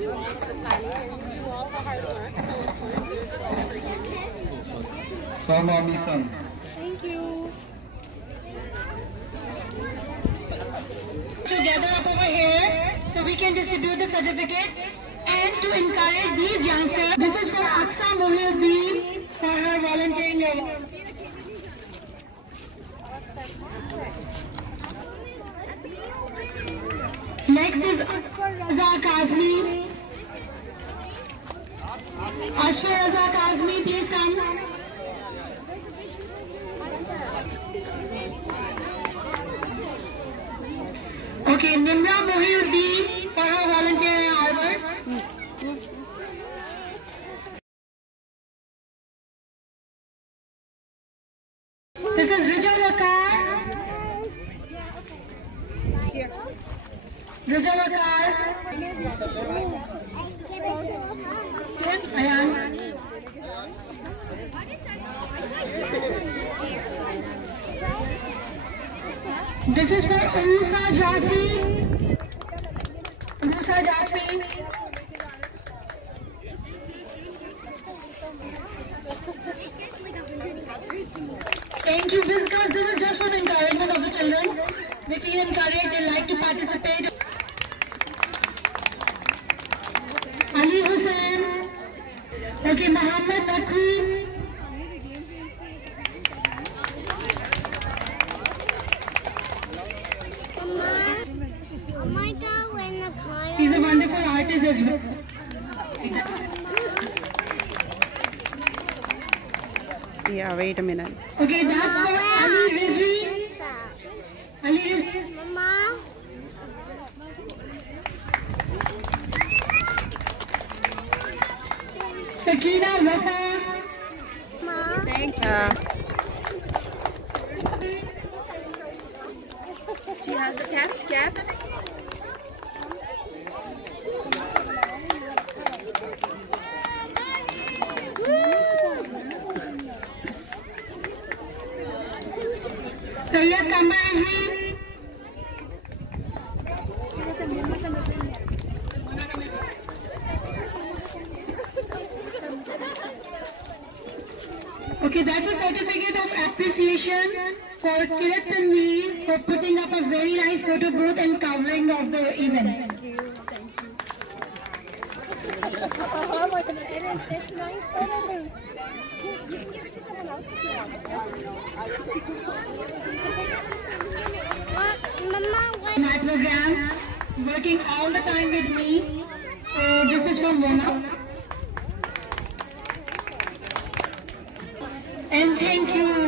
you all for the planning and you all the hard work. So of course, here's a gift for you. So, mommy, son. Thank you. To gather up over here so we can distribute the certificate and to encourage these youngsters. This is for Asalam for her volunteering. Next is Raza Kazmi. Ashwa Raza Kazmi, please come. Okay, Nimra Mohiuddin for her volunteering hours. This is Rija Wakar. Rija Wakar. Ayan. This is for Urusa Jafri. Urusa Jafri. Thank you, because this is just for the encouragement of the children. They feel encouraged, they like to participate. Ali Hussain. Okay, Muhammad Nakwi. He's a wonderful artist as well. Yeah, wait a minute. Okay, that's for Ali Rizvi. Ali Rizvi. Mama. Sakina Wafa. Thank you. She has a cap. Saya Kamahi. Okay, that's a certificate of appreciation for Kirat Tanveer for putting up a very nice photo booth and covering of the event. Thank you. It's nice. You can give it to someone else if you want. Mama, My program, working all the time with me. So this is from Mona. And thank you.